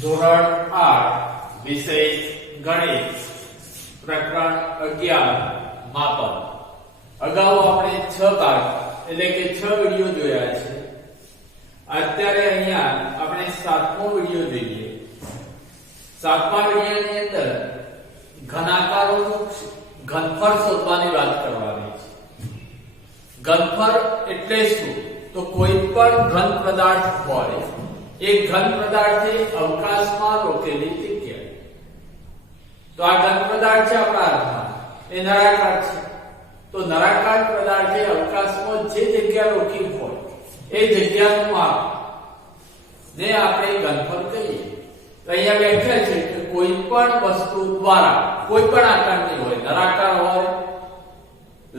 ધોરણ 8 વિષય ગણિત પ્રકરણ 11 માપન. અગાઉ આપણે 6 ભાગ એટલે કે 6 વિડિયો જોયા છે. અત્યારે અહીંયા આપણે 7મો વિડિયો જોઈએ. 7મા વિડિયોની અંદર ઘનાકારોનું ઘનફળ શોધવાની વાત કરવાની છે. ઘનફળ એટલે શું? તો કોઈ પણ ઘન પદાર્થ હોય એ ઘન પદાર્થે અવકાશમાં રોકેલી જગ્યા. તો આ ઘન પદાર્થ છે આપણા હાથમાં, એ નળાકાર છે. તો નળાકાર પદાર્થે અવકાશમાં જે જગ્યા રોકી હોય એ જગ્યાનું માપ ને આપણે ઘનફળ કહીએ. તો અહીંયા વ્યાખ્યા છે કે કોઈ પણ વસ્તુ દ્વારા કોઈ પણ આકારની હોય, નળાકાર હોય,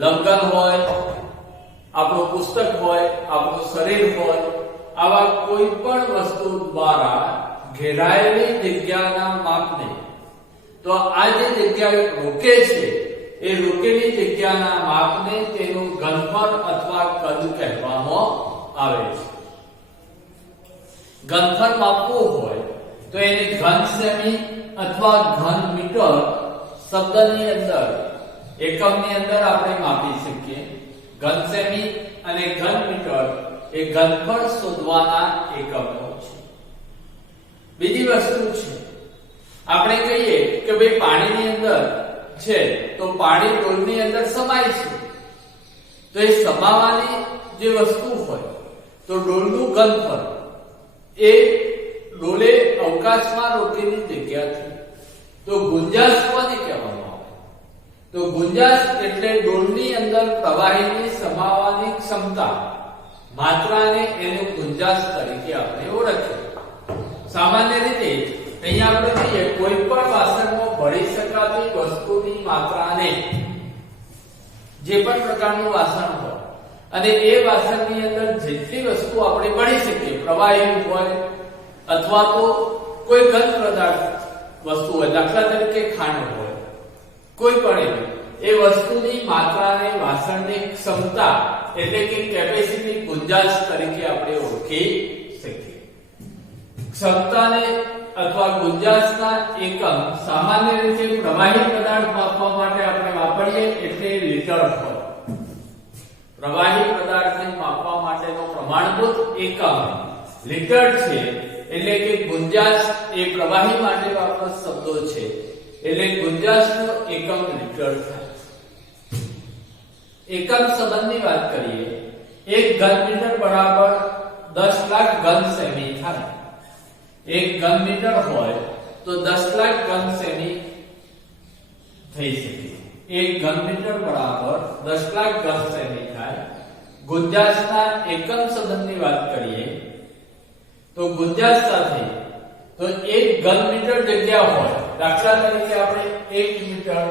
લંબઘન હોય, આપણું પુસ્તક હોય, આપણું શરીર હોય, આવા કોઈ પણ વસ્તુ દ્વારા ઘેરાયેલી જગ્યાના માપને, તો આ જે જગ્યા રોકે છે એ રોકેલી જગ્યાના માપને તેનું ઘનફળ અથવા કદ કહેવામાં આવે છે. ઘનફળ માપવું હોય તો એને ઘન સેમી અથવા ઘન મીટર શબ્દની અંદર, એકમની અંદર આપણે માપી શકીએ. ઘન સેમી અને ઘન મીટર એ ઘનફળ શોધવાના એકમો છે. બીજી વસ્તુ છે, આપણે કહીએ કે ભાઈ પાણીની અંદર છે તો પાણી ડોલની અંદર સમાય છે. તો એ સમાવાની જે વસ્તુ હોય તો ડોલનું ઘનફળ એ ડોલે અવકાશમાં રોકેલી જગ્યાથી, તો ગુંજાશ કોને કહેવામાં આવે? તો ગુંજાશ એટલે ડોલની અંદર પ્રવાહીની સમાવાની ક્ષમતા, માત્રાને એનું ગુંજાશ તરીકે આપણે ઓળખીએ. સામાન્ય રીતે અહીંયા આપણે કહીએ કોઈ પણ વાસણમાં ભળી શકાતી વસ્તુની માત્રાને, જે પણ પ્રકારનું વાસણ હોય અને એ વાસણની અંદર જેટલી વસ્તુ આપણે ભળી શકીએ, પ્રવાહી હોય અથવા તો કોઈ ઘન પદાર્થ વસ્તુ હોય, દાખલા તરીકે ખાંડ હોય, કોઈ પણ એ વસ્તુની માત્રાને, વાસણની ક્ષમતા એટલે કે કેપેસિટી, ગુંજાશ તરીકે આપણે ઓળખી શકીએ. ક્ષમતાને અથવા ગુંજાશના એકમ સામાન્ય રીતે પ્રવાહી પદાર્થ માપવા માટે આપણે વાપરીએ એટલે લીટર હોય. પ્રવાહી પદાર્થને માપવા માટેનો પ્રમાણભૂત એકમ લીટર છે. એટલે કે ગુંજાશ એ પ્રવાહી માટે વાપરતો શબ્દો છે, એટલે ગુંજાશનો એકમ લીટર થાય. એકમ સંબંધની વાત કરીએ, 1 ઘન મીટર બરાબર 10 લાખ ઘન સેમી થાય. 1 ઘન મીટર હોય તો 10 લાખ ઘન સેમી થઈ શકે. 1 ઘન મીટર બરાબર 10 લાખ ઘન સેમી થાય. ગુંજાશના એકમ સંબંધની વાત કરીએ તો ગુંજાશ સાથે તો 1 ઘન મીટર જગ્યા હોય, દાખલા તરીકે આપણે 1 મીટર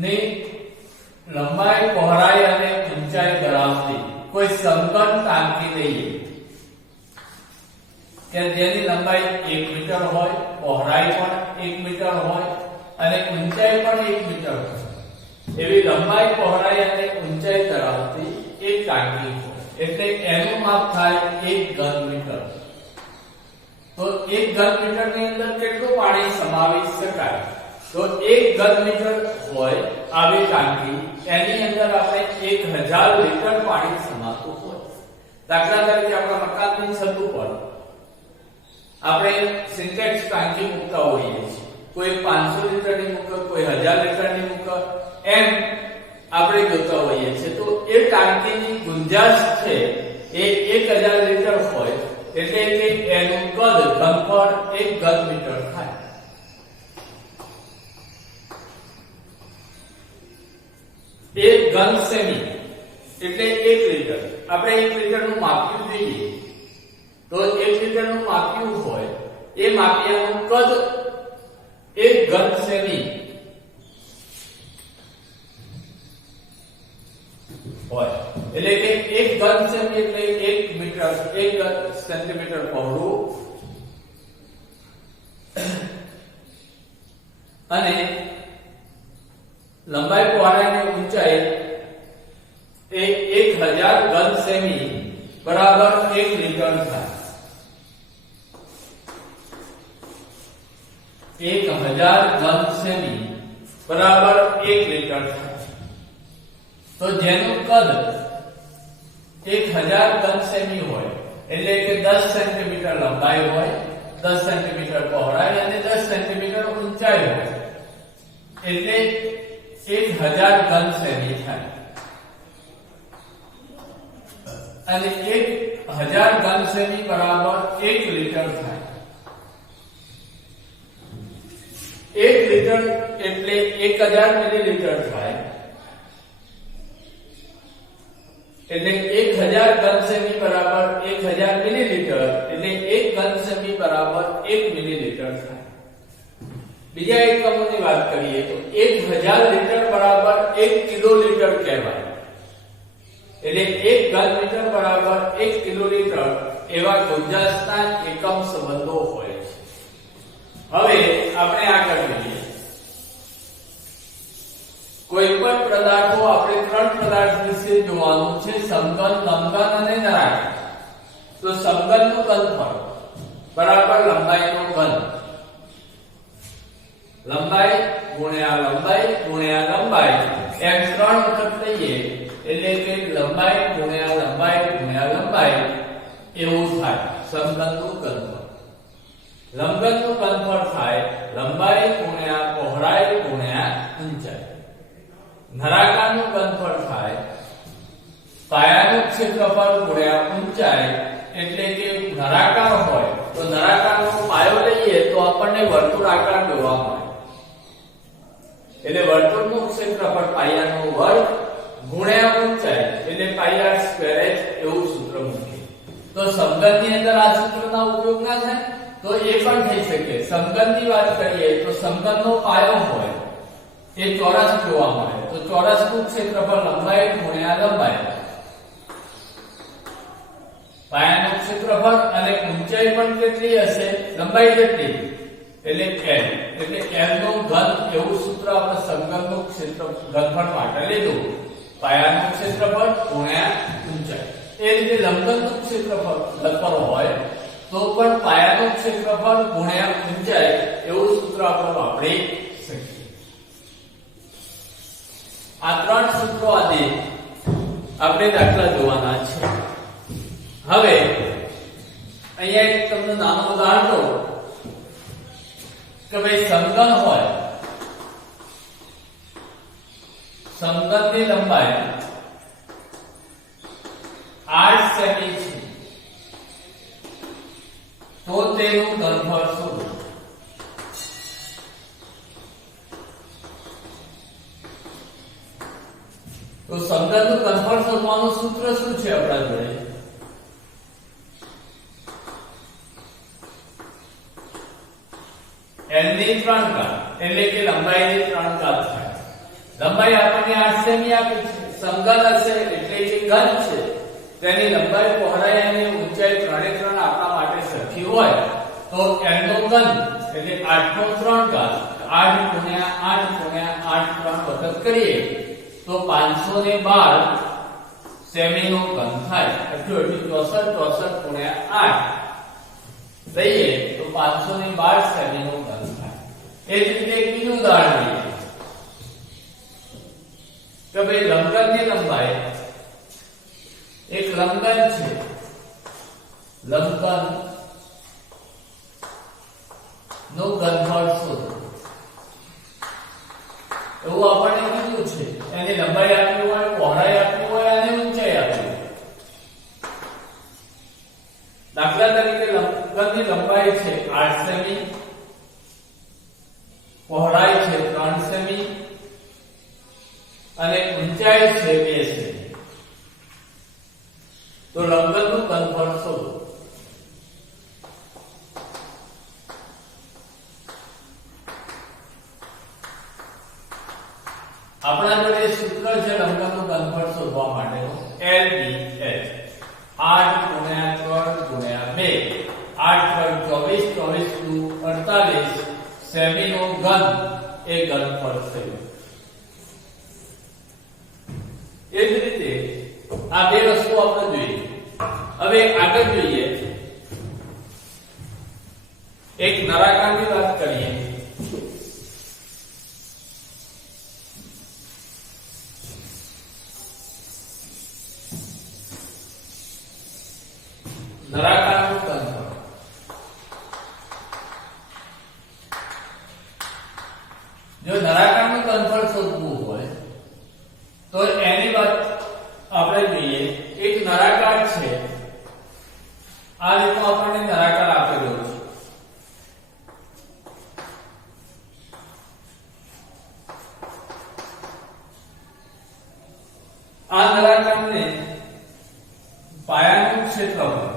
ની લંબાઈ, પહોળાઈ અને ઊંચાઈ ધરાવતી કોઈ સમઘન ટાંકી લઈએ કે જેની લંબાઈ 1 મીટર હોય, પહોળાઈ પણ 1 મીટર હોય અને ઊંચાઈ પણ 1 મીટર હોય. એવી લંબાઈ, પહોળાઈ અને ઊંચાઈ ધરાવતી એક ટાંકી હોય એટલે એનું માપ થાય 1 ઘન મીટર. તો 1 ઘન મીટરની અંદર કેટલું પાણી સમાવી શકાય? તો 1 ઘન મીટર હોય આવી ટાંકી, એની અંદર આપણે 1000 લીટર પાણી સમાતું હોય. દાખલા તરીકે આપણા મકાનની છત ઉપર આપણે સિન્ટેક્સ ટાંકી મૂકતા હોઈએ છીએ. કોઈ 500 લીટરની મૂકે, કોઈ 1000 લીટરની મૂકે, એમ આપણે જોતા હોઈએ છીએ. તો એ ટાંકીની ગુંજાશ છે એ 1000 લીટર હોય એટલે કે એનું કદ, ઘનફળ 1 ઘન મીટર થાય. 1 ઘન સેમી એટલે 1 લીટર. આપણે 1 લીટરનું માપ્યું જોઈએ તો 1 લીટરનું માપ્યું હોય એ માપ્યાનું કદ 1 ઘન સેમી હોય. એટલે કે 1 ઘન સેમી એટલે 1 મીટર, 1 સેન્ટીમીટર પહોળું અને લંબાઈ, પહોળાઈ અને ઊંચાઈ એ 1000 ઘન સેમી બરાબર 1 લિટર થાય. 1000 ઘન સેમી બરાબર 1 લિટર થાય. તો જેનું કદ 1000 ઘન સેમી હોય એટલે કે 10 સેન્ટીમીટર લંબાઈ હોય, 10 સેન્ટીમીટર પહોળાઈ અને 10 સેન્ટીમીટર ઊંચાઈ હોય એટલે 1000 ઘન સેમી થાય. અને 1000 ઘન સેમી બરાબર 1 લિટર થાય. 1 લિટર એટલે 1000 મિલીલીટર થાય. એટલે 1000 ઘન સેમી બરાબર 1000 મિલીલીટર એટલે 1 ઘન સેમી બરાબર 1 મિલીલીટર થાય. બીજા એકમોની વાત કરીએ તો 1000 લીટર બરાબર 1 કિલોલીટર કહેવાય. એટલે 1 ઘન મીટર બરાબર 1 કિલોલીટર એવા ગુંજાશના એકમ સંબંધો હોય છે. હવે આપણે આગળ જોઈએ. કોઈ પણ પદાર્થો આપણે 3 પદાર્થ વિશે જોવાનું છે: સમઘન, લંબઘન અને નળાકાર. તો સમઘનનું ઘનફળ બરાબર લંબાઈનો ઘન. લંબાઈ ગુણ્યા લંબાઈ ગુણ્યા લંબાઈ એમ 3 વખત લઈએ એટલે કે લંબાઈ ગુણ્યા લંબાઈ ગુણ્યા લંબાઈ એવું થાય સમઘનનું ઘનફળ. લંબઘનનું ઘનફળ થાય લંબાઈ ગુણ્યા પહોળાઈ ગુણ્યા ઊંચાઈ. નળાકારનું ઘનફળ થાય પાયાનું ક્ષેત્રફળ ગુણ્યા ઊંચાઈ. એટલે કે નળાકાર હોય તો નળાકારનો પાયો લઈએ તો આપણને વર્તુળાકાર જોવા મળે. એટલે વર્તુળનું ક્ષેત્રફળ પાયાનો વર્ગ ગુણ્યા ઊંચાઈ એટલે પાઈ આર સ્ક્વેર h એવું સૂત્ર મૂકીએ. તો સમઘનની અંદર આ સૂત્રનો ઉપયોગ ના થાય તો એ પણ થઈ શકે. સમઘનની વાત કરીએ તો સમઘનનો પાયો હોય એ ચોરસ જોવા મળે. તો ચોરસનું ક્ષેત્રફળ લંબાઈ ગુણ્યા લંબાઈ. પાયાનું ક્ષેત્રફળ અને ઊંચાઈ પણ કેટલી હશે? લંબાઈ જેટલી એટલે l. એટલે l નું ઘન એવું સૂત્ર આપણે સમઘનનું ઘનફળ માટે લીધું. પાયાનું ક્ષેત્રફળ ગુણ્યા ઊંચાઈ. એ રીતે લંબઘનનું ક્ષેત્રફળ હોય તો પણ પાયાનું ક્ષેત્રફળ ગુણ્યા ઊંચાઈ એવું સૂત્ર આપણે વાપરી શકીએ. આ 3 સૂત્રો આદિ આપણે દાખલા જોવાના છે. હવે અહીંયા એક તમને નાનું ઉદાહરણ દઉં કે ભાઈ સમઘન હોય, સમઘનની લંબાઈ 8 સેમી છે તો તેનું ઘનફળ શું? તો સમઘનનું ઘનફળ શોધવાનું સૂત્ર શું છે આપણા જોડે? l ની 3 ઘાત એટલે કે લંબાઈની 3 ઘાત થાય. લંબાઈ આપણને 8 સેમી આપી છે. સમઘન હશે એટલે કે ઘન છે તેની લંબાઈ પહોળાઈ અને ઊંચાઈ 3 આપણા માટે સરખી હોય તો l નો ઘન એટલે 8 નો 3 ઘાત 8 ગુણ્યા 8 ગુણ્યા 8 3 વખત કરીએ તો 512 સેમી નો ઘન થાય. 64 ગુણ્યા 8 લઈએ તો 512 સેમી નો ઘન થાય. એ જ રીતે એક બીજું ઉદાહરણ લઈએ કે ભાઈ લંબઘનની લંબાઈ એક લંબઘન છે. લંબઘન નું ઘનફળ શોધો એવું આપણને કીધું છે. એની લંબાઈ આપી હોય, પહોળાઈ આપી હોય અને ઊંચાઈ આપી હોય. દાખલા તરીકે લંબઘનની લંબાઈ છે 8 સેમી, પહોળાઈ છે 3 સેમી અને ઊંચાઈ છે 2 સેમી. તો લંબઘનનું ઘનફળ શોધો. આપણા જોડે સૂત્ર છે લંબઘનનું ઘનફળ શોધવા માટેનું LBH 8 ગુણ્યા 3 ગુણ્યા 2 8 પર 24 24 નું 48 સેમી નું ઘન એ ઘનફળ થયું. એ જ રીતે આ બે વસ્તુ આપણે જોઈએ. હવે આગળ જોઈએ, એક નળાકારની વાત કરીએ. નળાકારનું ઘનફળ. જો નળાકારનું ઘનફળ શોધવું હોય તો એની વાત આપણે જોઈએ. એક નળાકાર છે, આ રીતનો આપણને નળાકાર આપેલો છે. આ નળાકારને પાયાનું ક્ષેત્રફળ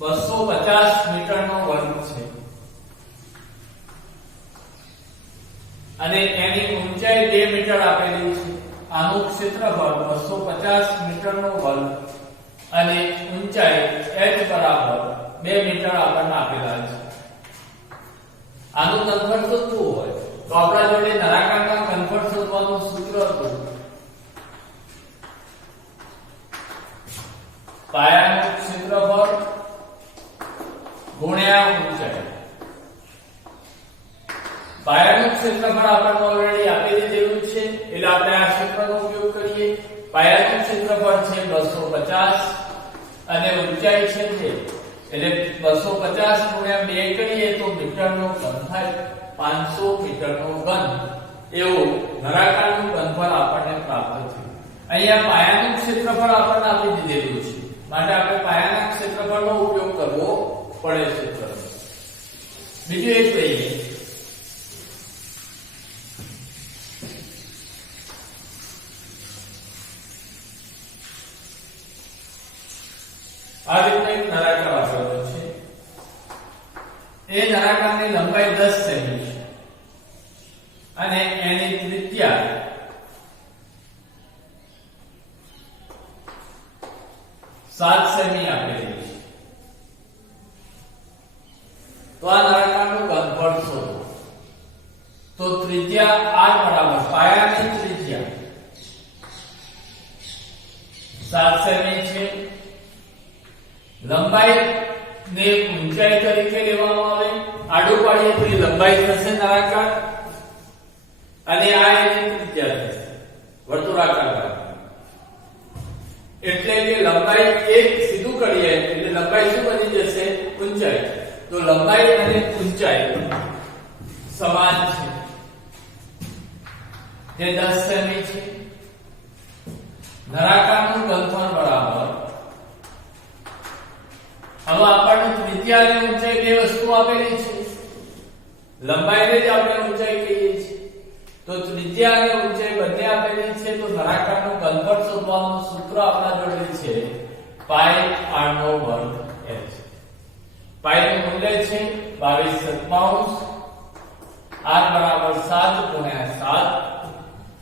$250 મીટરનો વર્ગ છે અને એની ઊંચાઈ 2 મીટર આપેલી છે. આનું ક્ષેત્રફળ 250 મીટરનો વર્ગ અને ઊંચાઈ h બરાબર 2 મીટર આપણને આપેલા છે. આનું ઘનફળ શોધવું હોય તો આપણા જોડે નળાકારના ઘનફળ શોધવાનું સૂત્ર હતું પાયાનું ક્ષેત્રફળ ગુણ્યા ઊંચાઈ. પાયાનું ક્ષેત્રફળ આપણને ઓલરેડી આપી દીધેલું છે એટલે આપણે આ સૂત્રનો ઉપયોગ કરીએ. પાયાનું ક્ષેત્રફળ છે 250 અને ઊંચાઈ છે એટલે 250 ગુણ્યા 2 કરીએ તો મીટરનો ઘન થાય, 500 મીટરનો ઘન એવું નળાકારનું ઘનફળ આપણને પ્રાપ્ત થયું. અહીંયા પાયાનું ક્ષેત્રફળ આપણને આપી દીધેલું છે માટે આપણે પાયાના ક્ષેત્રફળનો ઉપયોગ કરવો પડે છે. બીજું એક લઈએ, આ રીતનો એક નળાકાર આપેલો છે. એ નળાકારની લંબાઈ 10 સેમી છે અને એની ત્રિજ્યા 7 સેમી આપેલી છે. તો આ નળાકારનું ઘનફળ શોધો. તો ત્રિજ્યા r બરાબર પાયાની ત્રિજ્યા 7 સેમી છે. લંબાઈ ને ઊંચાઈ તરીકે લેવામાં આવે, આડું પાડીએ તો એ લંબાઈ થશે નળાકાર અને આ એની ત્રિજ્યા થશે વર્તુળાકાર. એટલે કે લંબાઈ એક સીધું કરીએ એટલે લંબાઈ શું બની જશે? ઊંચાઈ. તો લંબાઈ અને ઊંચાઈ સમાન છે, જે 10 સેમી છે. નળાકારનું ઘનફળ બરાબર, હવે આપણને ત્રિજ્યા અને ઊંચાઈ બે વસ્તુ આપેલી છે. લંબાઈને જ આપણે ઊંચાઈ કહીએ છીએ. તો ત્રિજ્યા અને ઊંચાઈ બંને આપેલી છે. તો નળાકારનું ઘનફળ શોધવાનું સૂત્ર આપણા જોડે છે પાઈ r નો વર્ગ h. પાઈ નું મૂલ્ય છે 22/7, r બરાબર 7 ગુણ્યા 7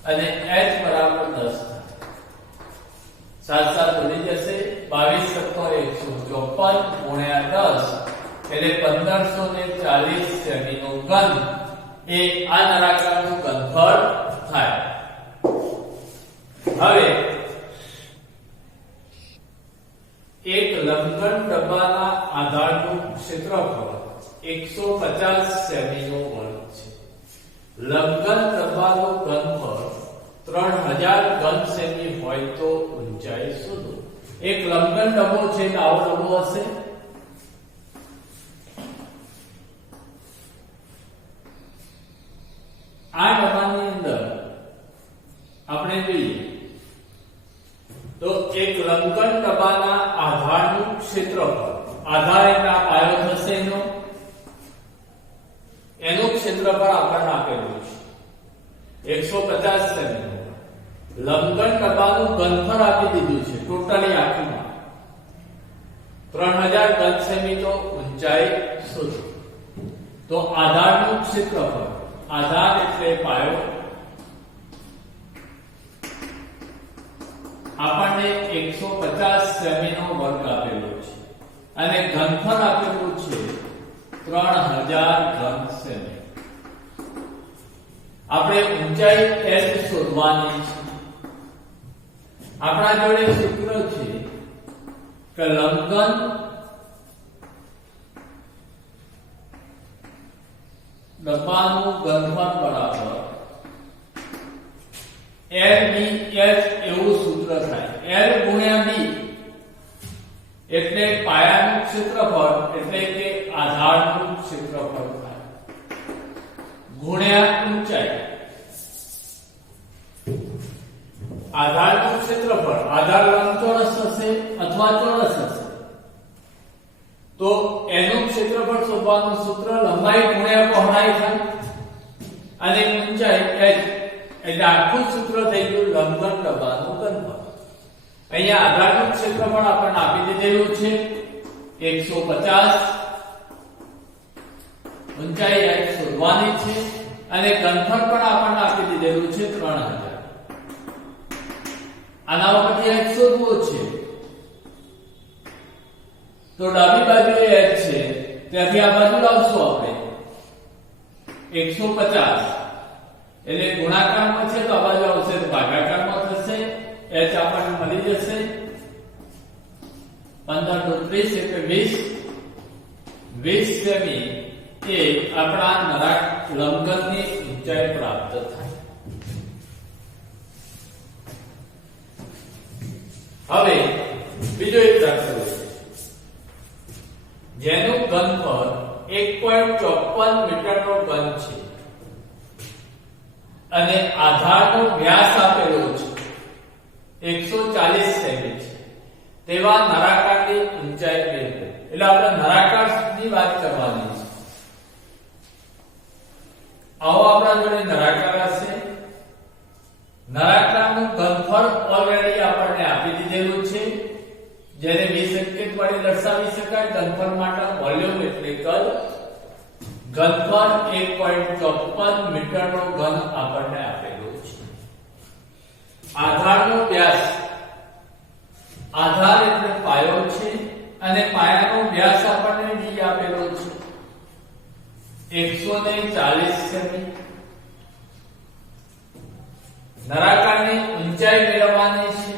અને h બરાબર 10. 7 7 ઉડી જશે, 22 * 154 ગુણ્યા 10 એટલે 1540 સેમીનું ઘન એ આ નળાકારનું ઘનફળ થાય. હવે એક લંબઘન ડબ્બાના આધારનું ક્ષેત્રફળ 150 સેમીનો વર્ગ છે. લંબઘન ડબ્બાનું ઘનફળ 3000 ઘન સેમી હોય તો ઊંચાઈ શોધો. એક લંબઘન ડબ્બો છે તો આવો ડબ્બો હશે. આ ડબ્બાની અંદર આપણે જોઈએ તો એક લંબઘન ડબ્બાના આધારનું ક્ષેત્રફળ, આધાર એટલે આ પાયો થશે એનું ક્ષેત્રફળ આપણને આપેલું છે 150 સેમી. લંબઘન ડબ્બાનું ઘનફળ આપી દીધું છે ટોટલી આખીમાં 3000 ઘન સેમી. તો ઊંચાઈ શોધો. તો આધારનું ક્ષેત્રફળ, આધાર એટલે પાયો, આપણને 150 સેમી નો વર્ગ આપેલો છે અને ઘનફળ આપેલું છે 3000 ઘન સેમી. આપણે ઊંચાઈ h શોધવાની છે. આપણા જોડે સૂત્ર છે કે લંબઘન ડબ્બાનું ઘનફળ બરાબર LBH એવું સૂત્ર થાય. L ગુણ્યા B એટલે પાયાનું ક્ષેત્રફળ એટલે કે આધારનું ક્ષેત્રફળ થાય ગુણ્યા ઊંચાઈ. આધારનું ક્ષેત્રફળ, આધાર લંબચોરસ હશે અથવા ચોરસ હશે તો એનું ક્ષેત્રફળ શોધવાનું સૂત્ર લંબાઈ ગુણ્યા પહોળાઈ થાય અને ઊંચાઈ h એટલે આખું સૂત્ર થઈ ગયું લંબઘન ડબ્બાનું ઘનફળ. અહીંયા આધારનું ક્ષેત્રફળ આપણને આપી દીધેલું છે 150, ઊંચાઈ h શોધવાની છે અને ઘનફળ પણ આપણને આપી દીધેલું છે 3000. આના ઉપરથી h શોધવું છે તો ડાબી બાજુએ h છે ત્યાંથી આ બાજુ લાવશું આપણે 150 એટલે ગુણાકારમાં છે તો આ બાજુ આવશે તો ભાગાકારમાં થશે h આપણને મળી જશે 15 * 30 એટલે 20 સેમી એ આપણા નળાકાર લંબઘનની ઊંચાઈ પ્રાપ્ત થાય. હવે બીજો એક દાખલો છે જેનું ઘનફળ 1.54 મીટરનો ઘન છે અને આધારનો વ્યાસ આપેલો છે 140 સેમી છે તેવા નળાકારની ઊંચાઈ મેળવો. એટલે આપણે નળાકારની વાત કરવાની છે. આવો આપણા જોડે નળાકાર હશે. નળાકારનું ઘનફળ ઓલરેડી આપણને આપી દીધેલું છે જેને 20 સંકેત વડે દર્શાવી શકાય. ઘનફળ માટે વોલ્યુમ એટલે કદ. ઘનફળ 1.54 મીટરનો ઘન આપણને આપેલો છે. આધારનો વ્યાસ, આધાર એટલે પાયો છે અને પાયાનો વ્યાસ આપણને d આપેલો છે 140 સેમી. નળાકારની ઊંચાઈ મેળવવાની છે,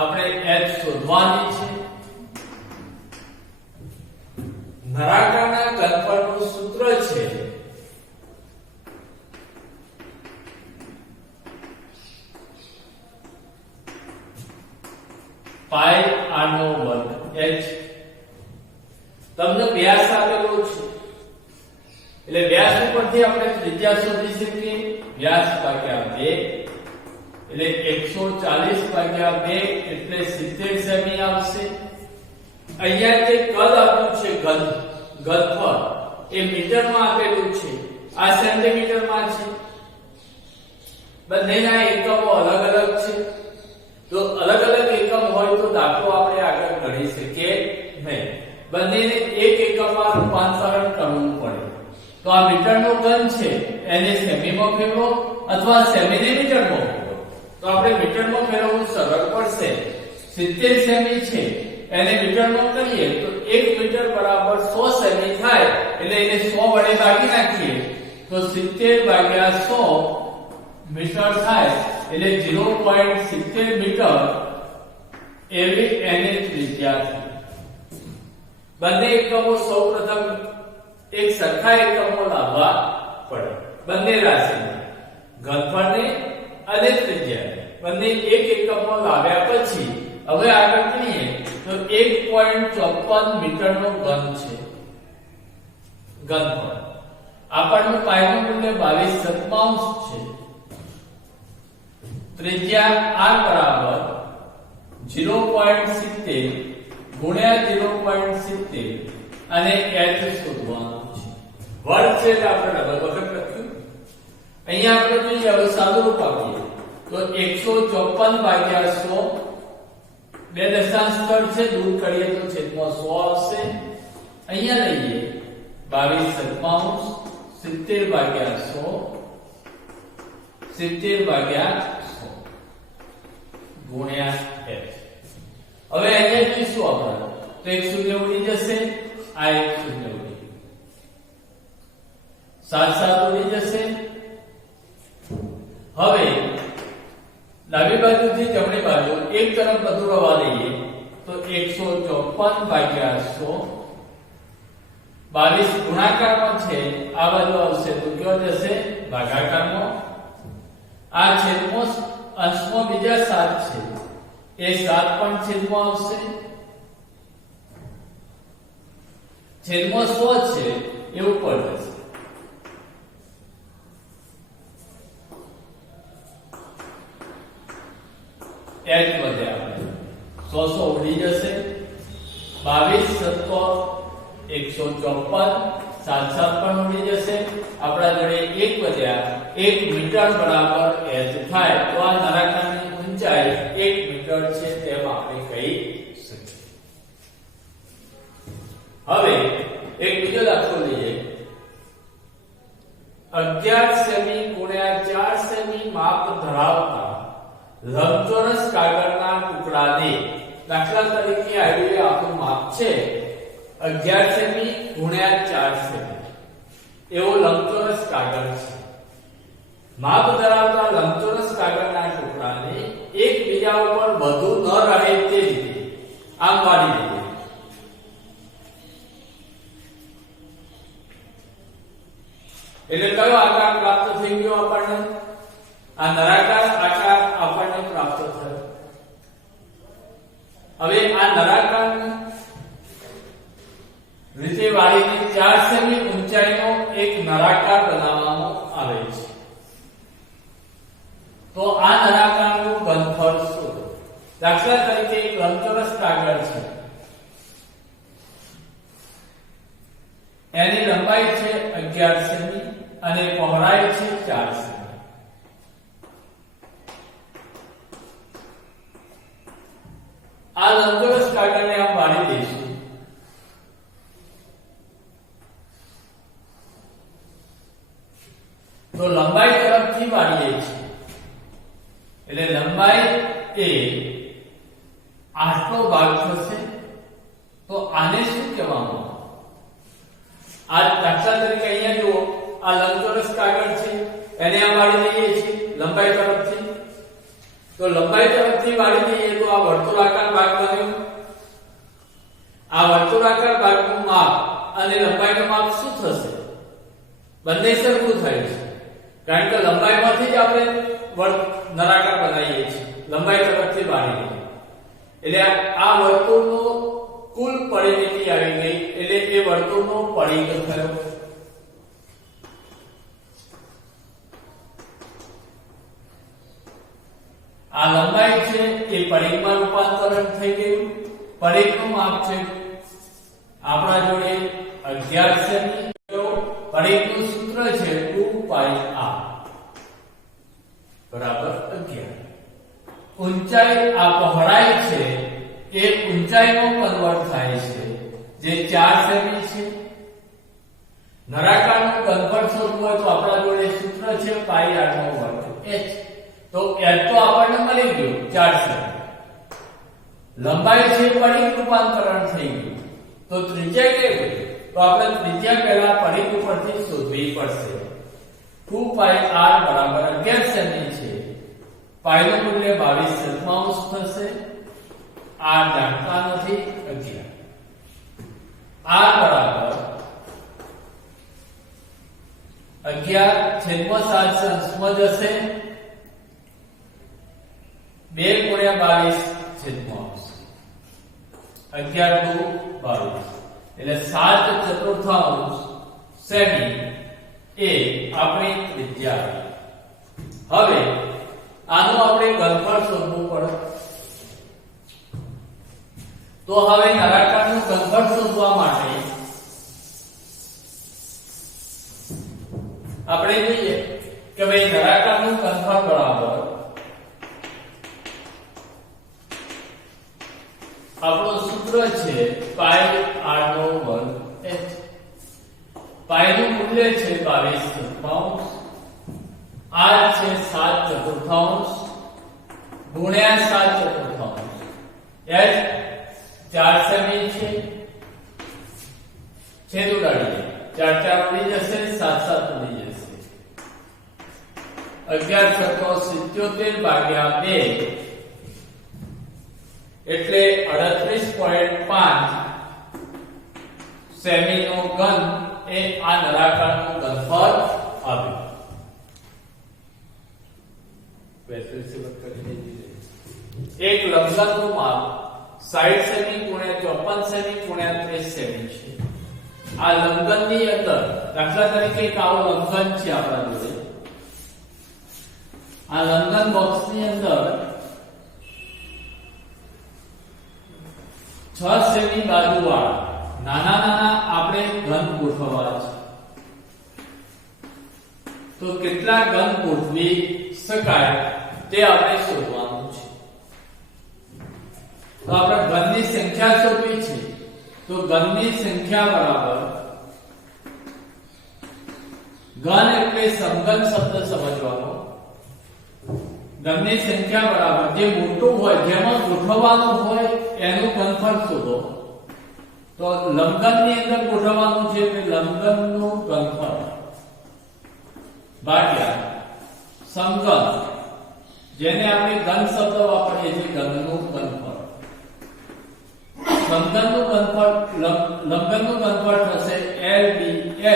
આપણે h શોધવાની છે. નળાકારના ઘનફળનું સૂત્ર છે પાઈ r નો વર્ગ h. તમને વ્યાસ આપેલો છે એટલે વ્યાસ ઉપરથી આપણે ત્રિજ્યા શોધી શકીએ. વ્યાસ ભાગ્યા 2 એટલે 140 ભાગ્યા 2 એટલે 70 સેમી આવશે. અહીંયા જે કદ આપ્યું છે ઘનફળ એ મીટરમાં આપેલું છે, આ સેન્ટીમીટરમાં છે. બંનેના એકમો અલગ અલગ છે તો અલગ અલગ એકમ હોય તો દાખલો આપણે આગળ ગણી શકીએ નહીં. બંનેને એક એકમમાં રૂપાંતરણ કરવું પડે. તો આ મીટરનો ઘન છે એને સેમીમાં ફેરવો અથવા સેમીને મીટરમાં ફેરવો. તો આપણે મીટરમાં ફેરવવું સરળ પડશે. 70 સેમી છે એને મીટરમાં કરીએ તો 1 મીટર બરાબર 100 સેમી થાય એટલે એને 100 વડે ભાગી નાખીએ તો 70 ભાગ્યા 100 મીટર થાય એટલે 0.70 મીટર એવી એની ત્રિજ્યા છે. બંને એકમો સૌપ્રથમ એક સરખા એકમો લાવવા પડે. બંને રાશિના ઘનફળને અને ત્રિજ્યાને બંને એક એકમો લાવ્યા પછી હવે આગળ ગણીએ તો 1.54 મીટરનો ઘન છે ઘનફળ. આપણનું પાયનું મૂલ્ય 22/7 છે. ત્રિજ્યા r બરાબર 0.70 ગુણ્યા 0.70 અને h શોધવાનું છે. વર્ગ છે એટલે આપણે ડબલ વખત લખ્યું. અહીંયા આપણે જોઈએ હવે સાદું રૂપ આપીએ તો 154 ભાગ્યા 100 બે દશાંશ સ્થળ છે દૂર કરીએ તો છેદમાં 100 આવશે. અહીંયા લઈએ 22/7 70 ભાગ્યા 100 70 ભાગ્યા 100 ગુણ્યા h. હવે અહીંયા જોઈશું આપણે તો એક શૂન્ય ઉડી જશે, આ એક શૂન્ય ઉડી 7 7 ઉડી જશે. હવે ડાબી બાજુથી જમણી બાજુ એક તરફ બધું રવા દઈએ તો 154 ભાગ્યા 100 22 ગુણાકારમાં છે આ બાજુ આવશે તો કયો જશે ભાગાકારમાં આ છેદમાં અંશમાં બીજા 7 છે એ 7 પણ છેદમાં આવશે છેદમાં 100 છે એ ઉપર જશે h વધે આપણે 100 ઉડી જશે 22 154 7 પણ ઉડી જશે આપણા જોડે 1 વધ્યા 1 મીટર બરાબર h થાય તો આ નળાકારની ઊંચાઈ 1 મીટર છે તેમ આપણે કહી શકીએ હવે એક બીજો દાખલો લઈએ 11 સેમી ગુણ્યા 4 સેમી માપ ધરાવતા લંબચોરસ કાગળના ટુકડાને દાખલા તરીકે આવી આપણું માપ છે 11 સેમી ગુણ્યા 4 સેમી એવો લંબચોરસ કાગળ છે માપ ધરાવતા લંબચોરસ કાગળના ટુકડાને એકબીજા ઉપર વધુ ન રહે તે રીતે આમ વાળી દઈએ એટલે કયો આકાર પ્રાપ્ત થઈ ગયો આપણને આ નળાકાર આકાર આપણને પ્રાપ્ત થયો હવે આ નળાકાર રીતે વાળીને 4 સેમી ઊંચાઈનો એક નળાકાર બનાવવામાં આવે છે તો આ નળાકારનું ઘનફળ શોધો દાખલા તરીકે એક લંબચોરસ કાગળ છે એની લંબાઈ છે 11 સેમી અને પહોળાઈ છે 4 સેમી આ લંબચોરસ કાગળને આમ વાળી દઈશું તો લંબાઈ તરફથી વાળીએ છીએ એટલે લંબાઈ એ આટલો ભાગ થશે તો આને શું કહેવામાં આ દાખલા તરીકે અહીંયા જુઓ આ લંબચોરસ કાગળ છે એને આમ વાળી દઈએ છીએ લંબાઈ તરફથી તો લંબાઈ તરફથી વાળી દઈએ તો આ વર્તુળાકાર ભાગ બન્યો આ વર્તુળાકાર ભાગનું માપ અને લંબાઈનું માપ શું થશે બંને સરખું થાય છે કારણ કે લંબાઈમાંથી જ આપણે નળાકાર બનાવીએ છીએ લંબાઈ તરફથી વાળી દઈએ એટલે આ વર્તુળનો કુલ પરિમિતિ આવી ગઈ એટલે એ વર્તુળનો પરિઘ થયો આ લંબાઈ છે એ પરિઘમાં રૂપાંતરણ થઈ ગયું પરિઘનું માપ છે આપણા જોડે 11 સેમી પરિઘનું સૂત્ર છે 2πr બરાબર 11 ઊંચાઈ આ પહોળાઈ છે એ ઊંચાઈમાં કન્વર્ટ થાય છે જે 4 સેમી છે નળાકારનું ઘનફળ શોધવું હોય તો આપણા જોડે સૂત્ર છે πr નો વર્ગ h તો h તો આપણને મળી ગયું 4 સેમી લંબાઈ છે પરિઘ રૂપાંતરણ થઈ ગયું તો ત્રિજ્યા કેવી તો આપણે ત્રિજ્યા પહેલા પરિઘ ઉપરથી શોધવી પડશે 2πr બરાબર 11 સેમી છે પાઈ નું મૂલ્ય 22 થશે r જાણતા નથી 11 r બરાબર 11 છેદમાં 7 અંશમાં જશે 2 ગુણ્યા 22 છેદમાં આવશે 11 દુ 22 એટલે 7 ચતુર્થાંશ સેમી એ આપણી ત્રિજ્યા હવે આનું આપણે ઘનફળ શોધવું પડે તો હવે નળાકારનું ઘનફળ શોધવા માટે આપણે જોઈએ કે ભાઈ નળાકારનું ઘનફળ બરાબર આપણું સૂત્ર છે પાઈ r નો વર્ગ h પાઈ નું મૂલ્ય છે 22 r છે 7 ચતુર્થાંશ ગુણ્યા 7 ચતુર્થાંશ h 4 સેમી છે છેદ ઉડાડીએ 4 4 ઉડી જશે 7 7 ઉડી જશે 1177 ભાગ્યા 2 એટલે 38.5 સેમી નો ઘન એ આ નળાકારનું ઘનફળ આવ્યું. એક લંબચોરસનું માપ 60 સેમી ગુણ્યા 54 સેમી ગુણ્યા 30 સેમી છે. આ લંબઘનની અંદર દાખલા તરીકે એક આવો લંબઘન છે આપણા જોડે. આ લંબઘન બોક્સની અંદર 6 સેમી બાજુવાળા નાના નાના આપણે ઘન ગોઠવવા છે. તો કેટલા ઘન ગોઠવી શકાય તે આપણે શોધવાનું છે. તો આપણે ઘનની સંખ્યા શોધવી છે. તો ઘનની સંખ્યા બરાબર ઘન એટલે સમઘન શબ્દ સમજવાનો. ઘનની સંખ્યા બરાબર જે મોટું હોય જેમાં ગોઠવવાનું હોય એનું ઘનફળ શોધો. તો લંબઘનની અંદર ગોઠવવાનું છે એટલે લંબઘનનું ઘનફળ ભાગ્યા સમઘન જેને આપણે ઘન શબ્દ વાપરીએ છીએ ઘનનું ઘનફળ. સમઘનનું ઘનફળ લંબઘનનું ઘનફળ થશે LDH,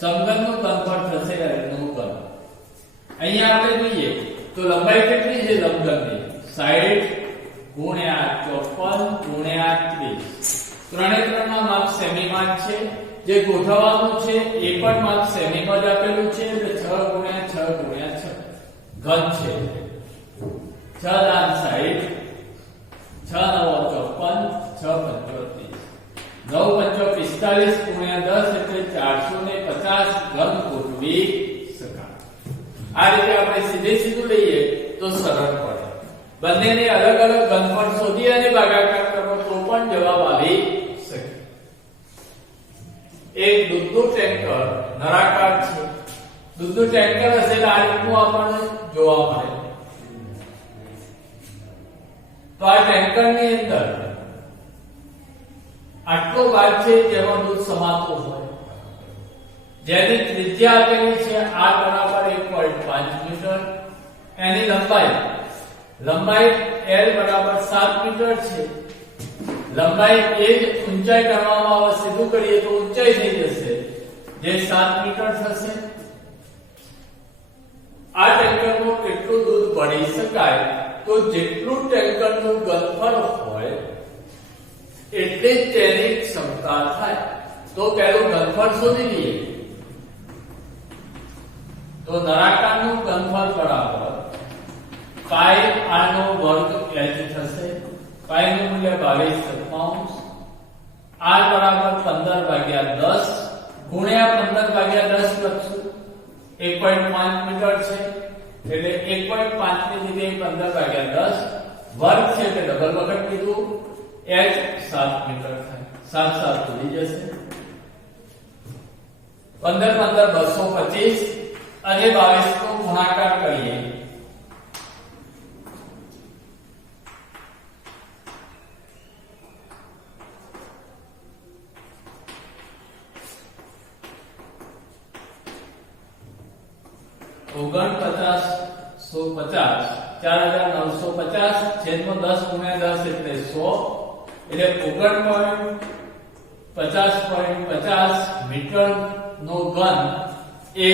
સમઘનનું ઘનફળ થશે L નું ઘન. અહીંયા આપણે જોઈએ તો લંબાઈ કેટલી છે લંબઘનની 60 ગુણ્યા 54 ગુણ્યા 30. ત્રણે ત્રણમાં માપ સેમીમાં છે. જે ગોઠવવાનું છે એ પણ માપ સેમીમાં જ આપેલું છે એટલે 6 ગુણ્યા 6 ગુણ્યા 6 ઘન છે. 6 દાન 60, 6 9 54, 6 35, 9 5 45 ગુણ્યા 10 એટલે 450 ઘન ગોઠવી શકાય. આ રીતે આપણે સીધું લઈએ તો સરળ પડે. બંનેને અલગ અલગ ઘનફળ શોધી અને ભાગાકાર કરો તો પણ જવાબ આવી શકે. એક દૂધનું ટેન્કર નળાકાર છે. દૂધનું ટેન્કર હશે એટલે આ રીતનું આપણને જોવા મળે. તો આ ટેન્કરની અંદર આટલો ભાગ છે જેમાં દૂધ સમાતું હોય. જેની ત્રિજ્યા આપેલી છે r બરાબર 1.5 મીટર. એની લંબાઈ L બરાબર 7 મીટર છે. લંબાઈ એ જ ઊંચાઈ ગણવામાં આવે. સીધું કરીએ તો ઊંચાઈ થઈ જશે જે 7 મીટર થશે. આ ટેન્કરમાં કેટલું દૂધ ભરી શકાય? તો જેટલું ટેન્કરનું ઘનફળ હોય એટલે જ તેની ક્ષમતા થાય. તો પહેલું ઘનફળ શોધી લઈએ. તો નળાકારનું ઘનફળ બરાબર પાઈ r નો વર્ગ h થશે. પાઈ નું મૂલ્ય 22/7. r બરાબર 15 ભાગ્યા 10 ગુણ્યા 15 ભાગ્યા 10 લખશું. 1.5 મીટર છે એટલે 1.5 ની જગ્યાએ 15 ભાગ્યા 10 વર્ગ છે એટલે ડબલ વખત કીધું. h 7 મીટર થાય. 7 7 ભૂલી જશે. 15 15 225 અને 22 નો ગુણાકાર કરીએ ₹49,150 4,950 છેદમાં 10 ગુણ્યા 10 એટલે 100 એટલે 49.50 મીટર નો ઘન એ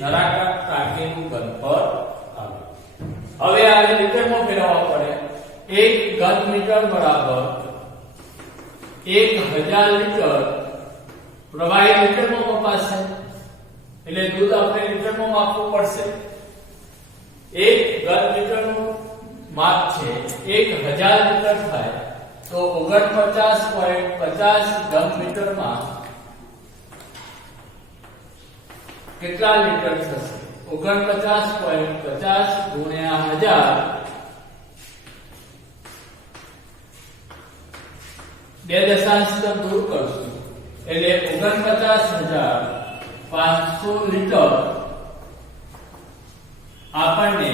નળાકાર ટાંકીનું ઘનફળ આવે. હવે આને મીટરમાં ફેરવવા પડે. 1 ઘન મીટર બરાબર 1000 લીટર પ્રવાહી લીટરમાં મપાશે એટલે દૂધ આપણે લીટરમાં માપવું પડશે. 1 ઘન મીટરનું માપ છે 1000 લીટર થાય તો 49.50 ઘન મીટરમાં કેટલા લીટર થશે? 49.50 ગુણ્યા 1000 બે દશાંશ દૂર કરશું એટલે 49,500 લીટર આપણને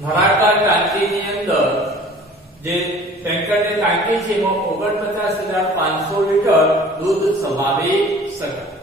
નળાકાર ટાંકીની અંદર જે ટેન્કરની ટાંકી છે એમાં 49,500 લીટર દૂધ સમાવી શકાય.